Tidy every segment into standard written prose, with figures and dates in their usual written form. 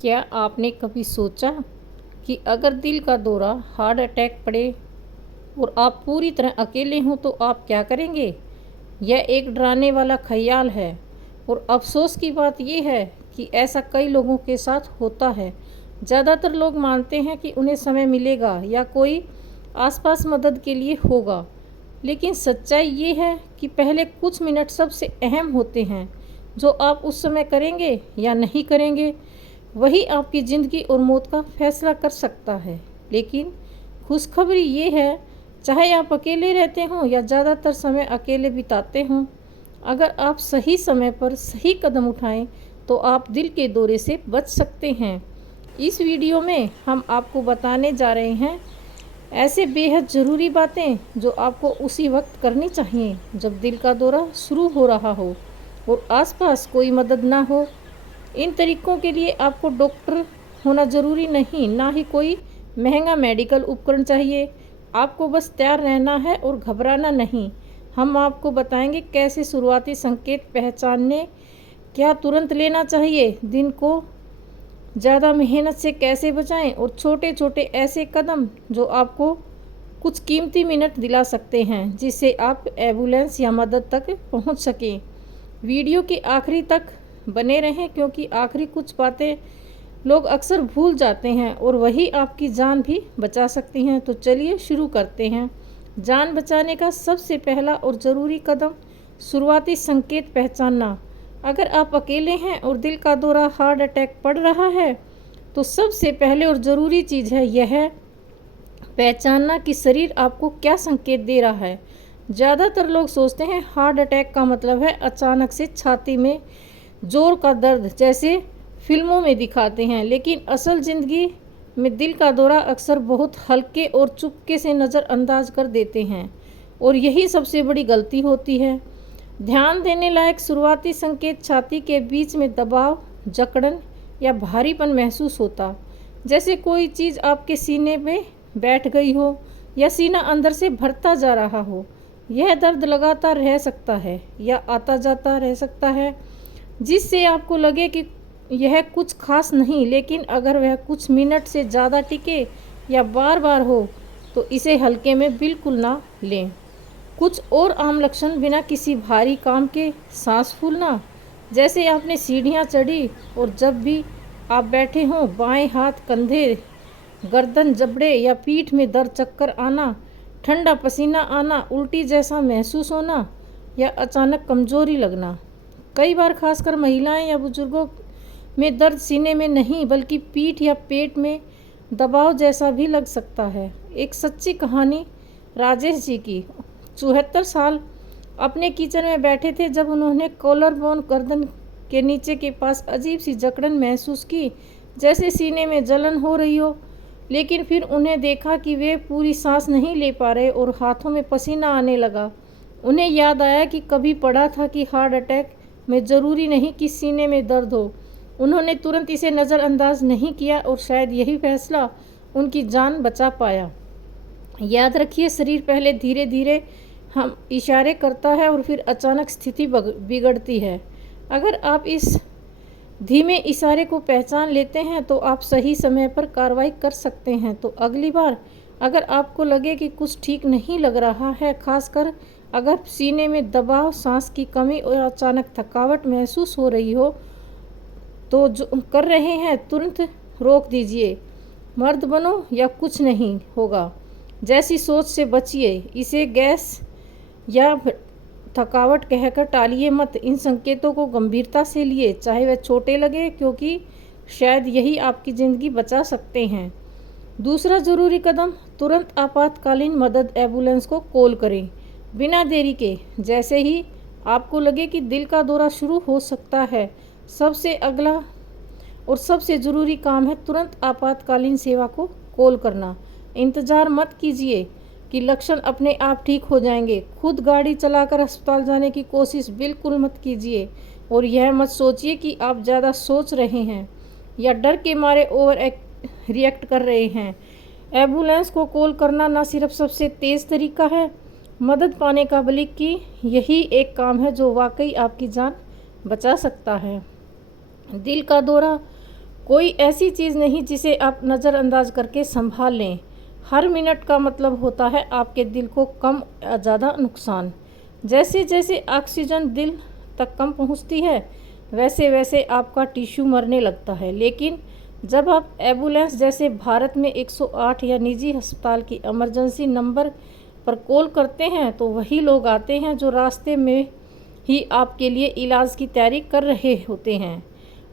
क्या आपने कभी सोचा कि अगर दिल का दौरा, हार्ट अटैक पड़े और आप पूरी तरह अकेले हों तो आप क्या करेंगे? यह एक डराने वाला ख़याल है और अफ़सोस की बात यह है कि ऐसा कई लोगों के साथ होता है। ज़्यादातर लोग मानते हैं कि उन्हें समय मिलेगा या कोई आसपास मदद के लिए होगा, लेकिन सच्चाई ये है कि पहले कुछ मिनट सबसे अहम होते हैं। जो आप उस समय करेंगे या नहीं करेंगे, वही आपकी ज़िंदगी और मौत का फैसला कर सकता है। लेकिन खुशखबरी ये है, चाहे आप अकेले रहते हों या ज़्यादातर समय अकेले बिताते हों, अगर आप सही समय पर सही कदम उठाएं तो आप दिल के दौरे से बच सकते हैं। इस वीडियो में हम आपको बताने जा रहे हैं ऐसे बेहद ज़रूरी बातें जो आपको उसी वक्त करनी चाहिए जब दिल का दौरा शुरू हो रहा हो और आसपास कोई मदद ना हो। इन तरीकों के लिए आपको डॉक्टर होना ज़रूरी नहीं, ना ही कोई महंगा मेडिकल उपकरण चाहिए। आपको बस तैयार रहना है और घबराना नहीं। हम आपको बताएंगे कैसे शुरुआती संकेत पहचानने, क्या तुरंत लेना चाहिए, दिन को ज़्यादा मेहनत से कैसे बचाएं और छोटे छोटे ऐसे कदम जो आपको कुछ कीमती मिनट दिला सकते हैं जिससे आप एम्बुलेंस या मदद तक पहुंच सकें। वीडियो के आखिरी तक बने रहें क्योंकि आखिरी कुछ बातें लोग अक्सर भूल जाते हैं और वही आपकी जान भी बचा सकती हैं। तो चलिए शुरू करते हैं। जान बचाने का सबसे पहला और ज़रूरी कदम शुरुआती संकेत पहचानना। अगर आप अकेले हैं और दिल का दौरा, हार्ट अटैक पड़ रहा है, तो सबसे पहले और ज़रूरी चीज़ है यह पहचानना कि शरीर आपको क्या संकेत दे रहा है। ज़्यादातर लोग सोचते हैं हार्ट अटैक का मतलब है अचानक से छाती में जोर का दर्द, जैसे फिल्मों में दिखाते हैं, लेकिन असल ज़िंदगी में दिल का दौरा अक्सर बहुत हल्के और चुपके से नज़रअंदाज कर देते हैं और यही सबसे बड़ी गलती होती है। ध्यान देने लायक शुरुआती संकेत छाती के बीच में दबाव, जकड़न या भारीपन महसूस होता, जैसे कोई चीज़ आपके सीने में बैठ गई हो या सीना अंदर से भरता जा रहा हो। यह दर्द लगातार रह सकता है या आता जाता रह सकता है, जिससे आपको लगे कि यह कुछ खास नहीं, लेकिन अगर वह कुछ मिनट से ज़्यादा टिके या बार बार हो तो इसे हल्के में बिल्कुल ना लें। कुछ और आम लक्षण बिना किसी भारी काम के सांस फूलना, जैसे आपने सीढ़ियाँ चढ़ी और जब भी आप बैठे हों बाएं हाथ कंधे, गर्दन, जबड़े या पीठ में दर्द, चक्कर आना, ठंडा पसीना आना, उल्टी जैसा महसूस होना या अचानक कमजोरी लगना। कई बार खासकर महिलाएं या बुजुर्गों में दर्द सीने में नहीं बल्कि पीठ या पेट में दबाव जैसा भी लग सकता है। एक सच्ची कहानी राजेश जी की। 74 साल अपने किचन में बैठे थे जब उन्होंने कॉलर बोन, गर्दन के नीचे के पास अजीब सी जकड़न महसूस की, जैसे सीने में जलन हो रही हो। लेकिन फिर उन्हें देखा कि वे पूरी सांस नहीं ले पा रहे और हाथों में पसीना आने लगा। उन्हें याद आया कि कभी पढ़ा था कि हार्ट अटैक में ज़रूरी नहीं कि सीने में दर्द हो। उन्होंने तुरंत इसे नज़रअंदाज नहीं किया और शायद यही फैसला उनकी जान बचा पाया। याद रखिए, शरीर पहले धीरे धीरे हम इशारे करता है और फिर अचानक स्थिति बिगड़ती है। अगर आप इस धीमे इशारे को पहचान लेते हैं तो आप सही समय पर कार्रवाई कर सकते हैं। तो अगली बार अगर आपको लगे कि कुछ ठीक नहीं लग रहा है, खासकर अगर सीने में दबाव, सांस की कमी और अचानक थकावट महसूस हो रही हो, तो जो कर रहे हैं तुरंत रोक दीजिए। मर्द बनो या कुछ नहीं होगा जैसी सोच से बचिए। इसे गैस या थकावट कहकर टालिए मत। इन संकेतों को गंभीरता से लिए, चाहे वह छोटे लगे, क्योंकि शायद यही आपकी ज़िंदगी बचा सकते हैं। दूसरा ज़रूरी कदम, तुरंत आपातकालीन मदद, एम्बुलेंस को कॉल करें बिना देरी के। जैसे ही आपको लगे कि दिल का दौरा शुरू हो सकता है, सबसे अगला और सबसे ज़रूरी काम है तुरंत आपातकालीन सेवा को कॉल करना। इंतज़ार मत कीजिए कि लक्षण अपने आप ठीक हो जाएंगे। खुद गाड़ी चलाकर अस्पताल जाने की कोशिश बिल्कुल मत कीजिए और यह मत सोचिए कि आप ज़्यादा सोच रहे हैं या डर के मारे ओवर रिएक्ट कर रहे हैं। एम्बुलेंस को कॉल करना न सिर्फ सबसे तेज़ तरीका है मदद पाने का, बल्कि यही एक काम है जो वाकई आपकी जान बचा सकता है। दिल का दौरा कोई ऐसी चीज़ नहीं जिसे आप नज़रअंदाज करके संभाल लें। हर मिनट का मतलब होता है आपके दिल को कम या ज़्यादा नुकसान। जैसे जैसे ऑक्सीजन दिल तक कम पहुंचती है, वैसे वैसे आपका टिश्यू मरने लगता है। लेकिन जब आप एम्बुलेंस जैसे भारत में 108 या निजी अस्पताल की इमरजेंसी नंबर पर कॉल करते हैं, तो वही लोग आते हैं जो रास्ते में ही आपके लिए इलाज की तैयारी कर रहे होते हैं।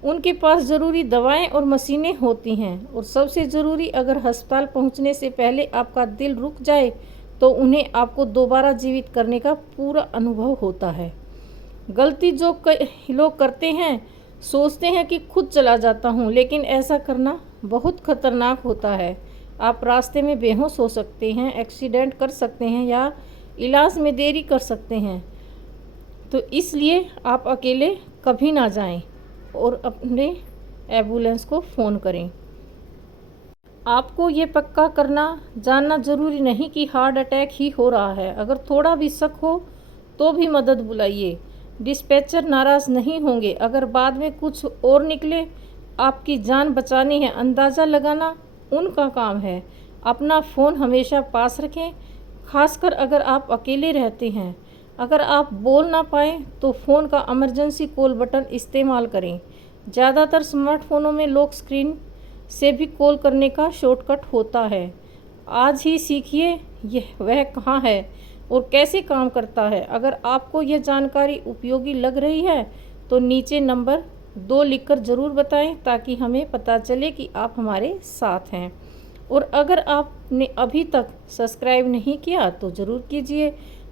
उनके पास ज़रूरी दवाएं और मशीनें होती हैं, और सबसे ज़रूरी, अगर अस्पताल पहुंचने से पहले आपका दिल रुक जाए तो उन्हें आपको दोबारा जीवित करने का पूरा अनुभव होता है। गलती जो कई लोग करते हैं, सोचते हैं कि खुद चला जाता हूं, लेकिन ऐसा करना बहुत खतरनाक होता है। आप रास्ते में बेहोश हो सकते हैं, एक्सीडेंट कर सकते हैं या इलाज में देरी कर सकते हैं। तो इसलिए आप अकेले कभी ना जाएं और अपने एम्बुलेंस को फ़ोन करें। आपको ये पक्का जानना ज़रूरी नहीं कि हार्ट अटैक ही हो रहा है। अगर थोड़ा भी शक हो तो भी मदद बुलाइए। डिस्पैचर नाराज़ नहीं होंगे अगर बाद में कुछ और निकले। आपकी जान बचानी है, अंदाज़ा लगाना उनका काम है। अपना फ़ोन हमेशा पास रखें, खासकर अगर आप अकेले रहते हैं। अगर आप बोल ना पाएँ तो फ़ोन का इमरजेंसी कॉल बटन इस्तेमाल करें। ज़्यादातर स्मार्टफ़ोनों में लॉक स्क्रीन से भी कॉल करने का शॉर्टकट होता है। आज ही सीखिए यह वह कहाँ है और कैसे काम करता है। अगर आपको यह जानकारी उपयोगी लग रही है तो नीचे नंबर 2 लिखकर ज़रूर बताएं, ताकि हमें पता चले कि आप हमारे साथ हैं। और अगर आपने अभी तक सब्सक्राइब नहीं किया तो ज़रूर कीजिए,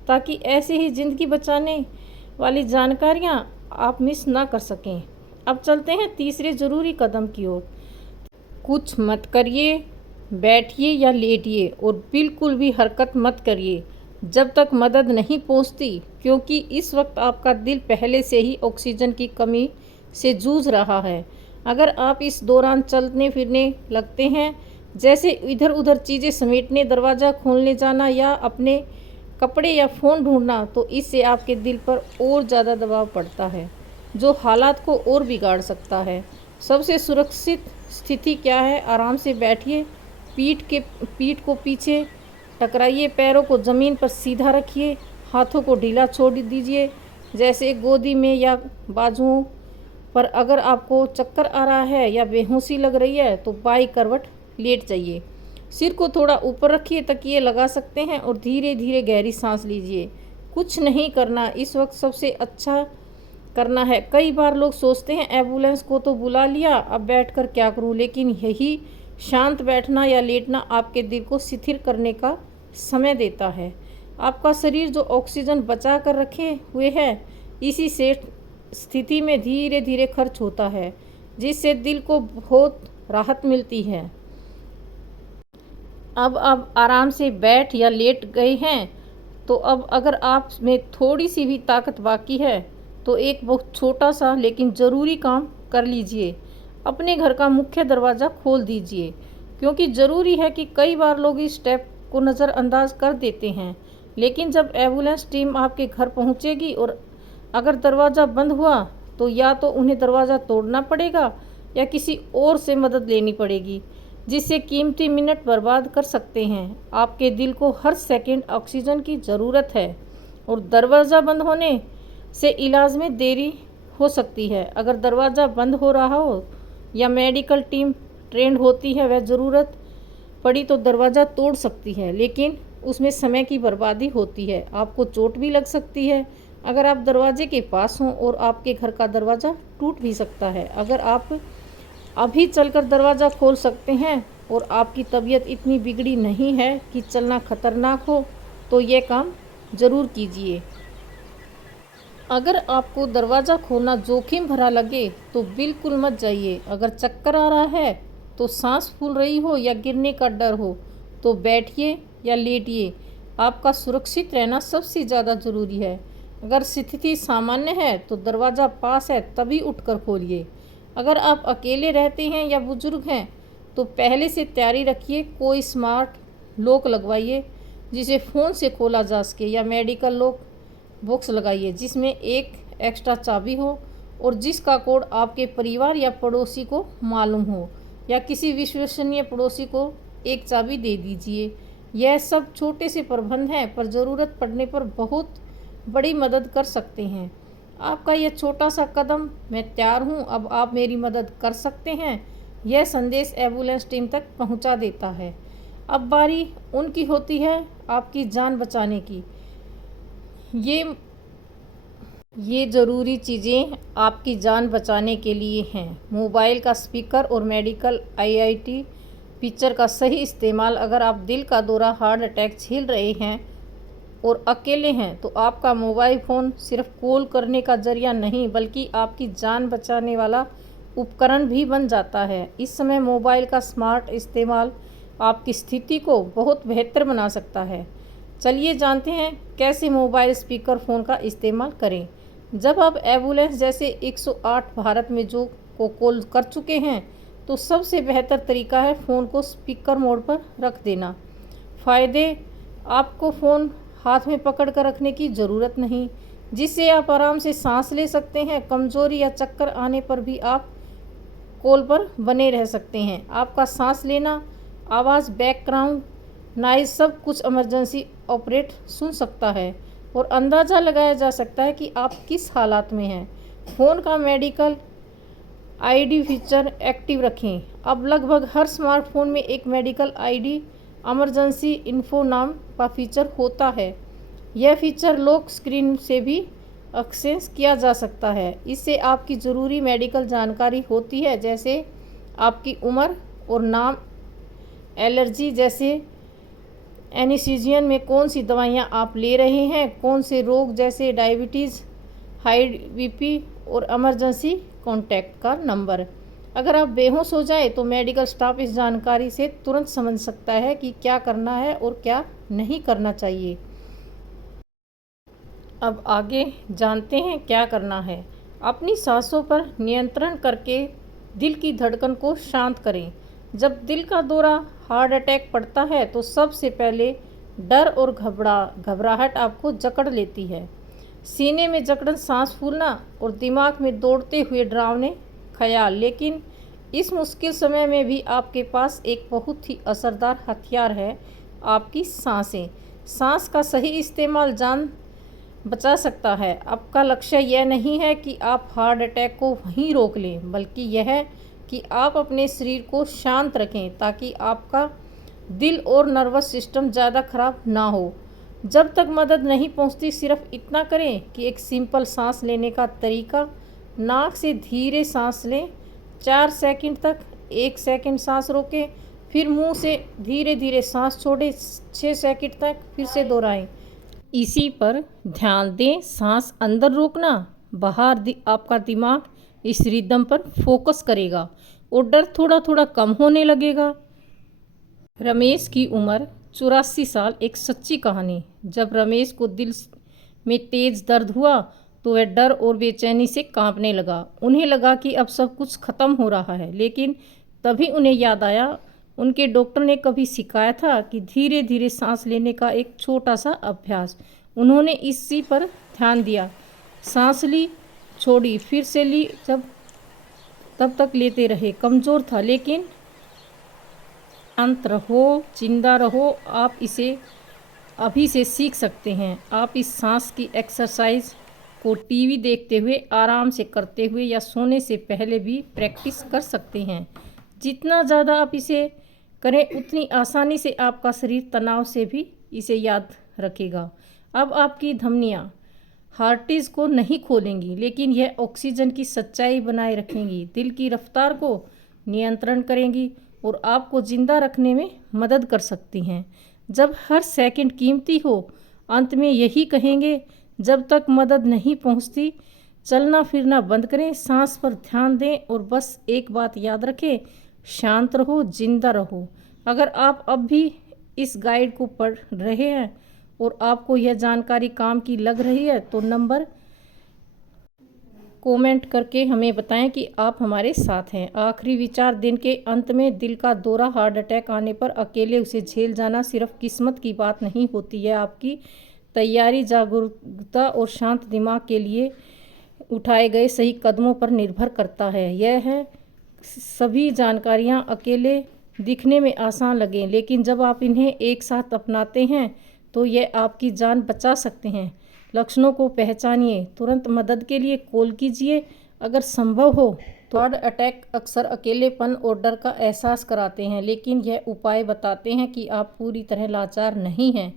ताकि ऐसे ही ज़िंदगी बचाने वाली जानकारियाँ आप मिस ना कर सकें। अब चलते हैं तीसरे ज़रूरी कदम की ओर। कुछ मत करिए, बैठिए या लेटिए और बिल्कुल भी हरकत मत करिए जब तक मदद नहीं पहुंचती, क्योंकि इस वक्त आपका दिल पहले से ही ऑक्सीजन की कमी से जूझ रहा है। अगर आप इस दौरान चलने फिरने लगते हैं, जैसे इधर उधर चीज़ें समेटने, दरवाज़ा खोलने जाना या अपने कपड़े या फ़ोन ढूंढना, तो इससे आपके दिल पर और ज़्यादा दबाव पड़ता है, जो हालात को और बिगाड़ सकता है। सबसे सुरक्षित स्थिति क्या है? आराम से बैठिए, पीठ को पीछे टकराइए, पैरों को ज़मीन पर सीधा रखिए, हाथों को ढीला छोड़ दीजिए, जैसे गोदी में या बाजुओं पर। अगर आपको चक्कर आ रहा है या बेहोशी लग रही है तो बाई करवट लेट जाइए। सिर को थोड़ा ऊपर रखिए, तकिए लगा सकते हैं, और धीरे धीरे गहरी सांस लीजिए। कुछ नहीं करना, इस वक्त सबसे अच्छा करना है। कई बार लोग सोचते हैं एम्बुलेंस को तो बुला लिया, अब बैठकर क्या करूं, लेकिन यही शांत बैठना या लेटना आपके दिल को शिथिल करने का समय देता है। आपका शरीर जो ऑक्सीजन बचा कर रखे हुए है, इसी से स्थिति में धीरे धीरे खर्च होता है, जिससे दिल को बहुत राहत मिलती है। अब आप आराम से बैठ या लेट गए हैं, तो अब अगर आप में थोड़ी सी भी ताकत बाकी है तो एक बहुत छोटा सा लेकिन ज़रूरी काम कर लीजिए। अपने घर का मुख्य दरवाज़ा खोल दीजिए, क्योंकि ज़रूरी है कि कई बार लोग इस स्टेप को नज़रअंदाज कर देते हैं। लेकिन जब एम्बुलेंस टीम आपके घर पहुंचेगी और अगर दरवाज़ा बंद हुआ, तो या तो उन्हें दरवाज़ा तोड़ना पड़ेगा या किसी और से मदद लेनी पड़ेगी, जिससे कीमती मिनट बर्बाद कर सकते हैं। आपके दिल को हर सेकंड ऑक्सीजन की ज़रूरत है, और दरवाज़ा बंद होने से इलाज में देरी हो सकती है। अगर दरवाज़ा बंद हो रहा हो या मेडिकल टीम ट्रेंड होती है, वह ज़रूरत पड़ी तो दरवाज़ा तोड़ सकती है, लेकिन उसमें समय की बर्बादी होती है। आपको चोट भी लग सकती है अगर आप दरवाजे के पास हों, और आपके घर का दरवाज़ा टूट भी सकता है। अगर आप अभी चलकर दरवाज़ा खोल सकते हैं और आपकी तबीयत इतनी बिगड़ी नहीं है कि चलना खतरनाक हो, तो ये काम ज़रूर कीजिए। अगर आपको दरवाज़ा खोलना जोखिम भरा लगे तो बिल्कुल मत जाइए। अगर चक्कर आ रहा है, तो सांस फूल रही हो या गिरने का डर हो, तो बैठिए या लेटिए। आपका सुरक्षित रहना सबसे ज़्यादा ज़रूरी है। अगर स्थिति सामान्य है तो दरवाज़ा पास है तभी उठकर खोलिए। अगर आप अकेले रहते हैं या बुजुर्ग हैं तो पहले से तैयारी रखिए। कोई स्मार्ट लॉक लगवाइए जिसे फ़ोन से खोला जा सके, या मेडिकल लॉक बॉक्स लगाइए जिसमें एक एक्स्ट्रा चाबी हो, और जिसका कोड आपके परिवार या पड़ोसी को मालूम हो, या किसी विश्वसनीय पड़ोसी को एक चाबी दे दीजिए। यह सब छोटे से प्रबंध हैं, पर ज़रूरत पड़ने पर बहुत बड़ी मदद कर सकते हैं। आपका यह छोटा सा कदम, मैं तैयार हूँ, अब आप मेरी मदद कर सकते हैं, यह संदेश एम्बुलेंस टीम तक पहुँचा देता है। अब बारी उनकी होती है आपकी जान बचाने की। ये ज़रूरी चीज़ें आपकी जान बचाने के लिए हैं। मोबाइल का स्पीकर और मेडिकल आईआईटी फीचर का सही इस्तेमाल। अगर आप दिल का दौरा, हार्ट अटैक झेल रहे हैं और अकेले हैं, तो आपका मोबाइल फ़ोन सिर्फ कॉल करने का जरिया नहीं, बल्कि आपकी जान बचाने वाला उपकरण भी बन जाता है। इस समय मोबाइल का स्मार्ट इस्तेमाल आपकी स्थिति को बहुत बेहतर बना सकता है। चलिए जानते हैं कैसे मोबाइल स्पीकर फ़ोन का इस्तेमाल करें। जब आप एम्बुलेंस जैसे 108 भारत में जो को कॉल कर चुके हैं, तो सबसे बेहतर तरीका है फ़ोन को स्पीकर मोड पर रख देना। फ़ायदे: आपको फ़ोन हाथ में पकड़ कर रखने की ज़रूरत नहीं, जिससे आप आराम से सांस ले सकते हैं। कमज़ोरी या चक्कर आने पर भी आप कॉल पर बने रह सकते हैं। आपका सांस लेना, आवाज़, बैकग्राउंड नॉइज़ सब कुछ इमरजेंसी ऑपरेट सुन सकता है और अंदाज़ा लगाया जा सकता है कि आप किस हालात में हैं। फ़ोन का मेडिकल आईडी फीचर एक्टिव रखें। अब लगभग हर स्मार्टफोन में एक मेडिकल आईडी इमरजेंसी इन्फो नाम का फीचर होता है। यह फीचर लॉक स्क्रीन से भी एक्सेस किया जा सकता है। इससे आपकी ज़रूरी मेडिकल जानकारी होती है, जैसे आपकी उम्र और नाम, एलर्जी जैसे एनेस्थीसिया में कौन सी दवाइयाँ आप ले रहे हैं, कौन से रोग जैसे डायबिटीज़, हाई बीपी और इमरजेंसी कॉन्टैक्ट का नंबर। अगर आप बेहोश हो जाए तो मेडिकल स्टाफ इस जानकारी से तुरंत समझ सकता है कि क्या करना है और क्या नहीं करना चाहिए। अब आगे जानते हैं क्या करना है। अपनी सांसों पर नियंत्रण करके दिल की धड़कन को शांत करें। जब दिल का दौरा, हार्ट अटैक पड़ता है, तो सबसे पहले डर और घबराहट आपको जकड़ लेती है। सीने में जकड़न, सांस फूलना और दिमाग में दौड़ते हुए डरावने ख्याल। लेकिन इस मुश्किल समय में भी आपके पास एक बहुत ही असरदार हथियार है, आपकी सांसें। सांस का सही इस्तेमाल जान बचा सकता है। आपका लक्ष्य यह नहीं है कि आप हार्ट अटैक को वहीं रोक लें, बल्कि यह है कि आप अपने शरीर को शांत रखें, ताकि आपका दिल और नर्वस सिस्टम ज़्यादा खराब ना हो। जब तक मदद नहीं पहुंचती, सिर्फ इतना करें कि एक सिंपल सांस लेने का तरीका: नाक से धीरे सांस लें 4 सेकंड तक, 1 सेकंड सांस रोकें, फिर मुंह से धीरे धीरे सांस छोड़ें 6 सेकंड तक, फिर से दोहराएं। इसी पर ध्यान दें, सांस अंदर रोकना, बाहर आपका दिमाग इस रिदम पर फोकस करेगा और डर थोड़ा थोड़ा कम होने लगेगा। रमेश की उम्र 84 साल। एक सच्ची कहानी। जब रमेश को दिल में तेज दर्द हुआ, तो वह डर और बेचैनी से कांपने लगा। उन्हें लगा कि अब सब कुछ खत्म हो रहा है, लेकिन तभी उन्हें याद आया, उनके डॉक्टर ने कभी सिखाया था कि धीरे धीरे सांस लेने का एक छोटा सा अभ्यास। उन्होंने इसी पर ध्यान दिया। सांस ली, छोड़ी, फिर से ली, तब तक लेते रहे। कमज़ोर था, लेकिन शांत रहो, जिंदा रहो। आप इसे अभी से सीख सकते हैं। आप इस सांस की एक्सरसाइज को टीवी देखते हुए, आराम से करते हुए या सोने से पहले भी प्रैक्टिस कर सकते हैं। जितना ज़्यादा आप इसे करें, उतनी आसानी से आपका शरीर तनाव से भी इसे याद रखेगा। अब आपकी धमनियाँ हार्टिज़ को नहीं खोलेंगी, लेकिन यह ऑक्सीजन की सच्चाई बनाए रखेंगी, दिल की रफ्तार को नियंत्रण करेंगी और आपको जिंदा रखने में मदद कर सकती हैं। जब हर सेकंड कीमती हो, अंत में यही कहेंगे, जब तक मदद नहीं पहुंचती, चलना फिरना बंद करें, सांस पर ध्यान दें और बस एक बात याद रखें, शांत रहो, जिंदा रहो। अगर आप अब भी इस गाइड को पढ़ रहे हैं और आपको यह जानकारी काम की लग रही है, तो नंबर कमेंट करके हमें बताएं कि आप हमारे साथ हैं। आखिरी विचार: दिन के अंत में दिल का दौरा, हार्ट अटैक आने पर अकेले उसे झेल जाना सिर्फ किस्मत की बात नहीं होती है। आपकी तैयारी, जागरूकता और शांत दिमाग के लिए उठाए गए सही कदमों पर निर्भर करता है। यह है सभी जानकारियाँ अकेले दिखने में आसान लगें, लेकिन जब आप इन्हें एक साथ अपनाते हैं तो यह आपकी जान बचा सकते हैं। लक्षणों को पहचानिए, तुरंत मदद के लिए कॉल कीजिए अगर संभव हो तो। हार्ट अटैक अक्सर अकेलेपन और डर का एहसास कराते हैं, लेकिन यह उपाय बताते हैं कि आप पूरी तरह लाचार नहीं हैं,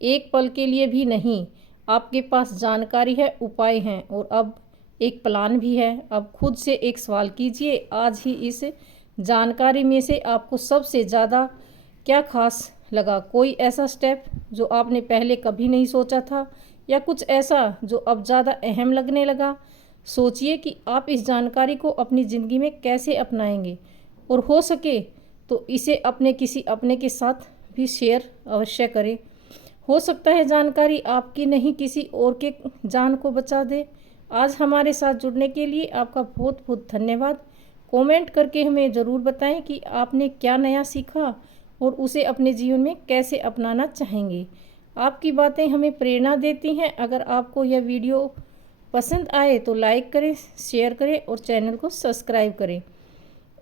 एक पल के लिए भी नहीं। आपके पास जानकारी है, उपाय हैं और अब एक प्लान भी है। अब खुद से एक सवाल कीजिए, आज ही इस जानकारी में से आपको सबसे ज़्यादा क्या खास लगा? कोई ऐसा स्टेप जो आपने पहले कभी नहीं सोचा था, या कुछ ऐसा जो अब ज़्यादा अहम लगने लगा? सोचिए कि आप इस जानकारी को अपनी ज़िंदगी में कैसे अपनाएंगे, और हो सके तो इसे अपने किसी अपने के साथ भी शेयर अवश्य करें। हो सकता है जानकारी आपकी नहीं किसी और के जान को बचा दे। आज हमारे साथ जुड़ने के लिए आपका बहुत बहुत धन्यवाद। कमेंट करके हमें ज़रूर बताएं कि आपने क्या नया सीखा और उसे अपने जीवन में कैसे अपनाना चाहेंगे। आपकी बातें हमें प्रेरणा देती हैं। अगर आपको यह वीडियो पसंद आए तो लाइक करें, शेयर करें और चैनल को सब्सक्राइब करें।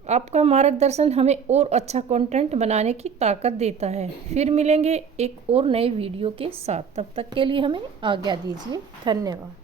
आपका मार्गदर्शन हमें और अच्छा कंटेंट बनाने की ताकत देता है। फिर मिलेंगे एक और नए वीडियो के साथ, तब तक के लिए हमें आज्ञा दीजिए। धन्यवाद।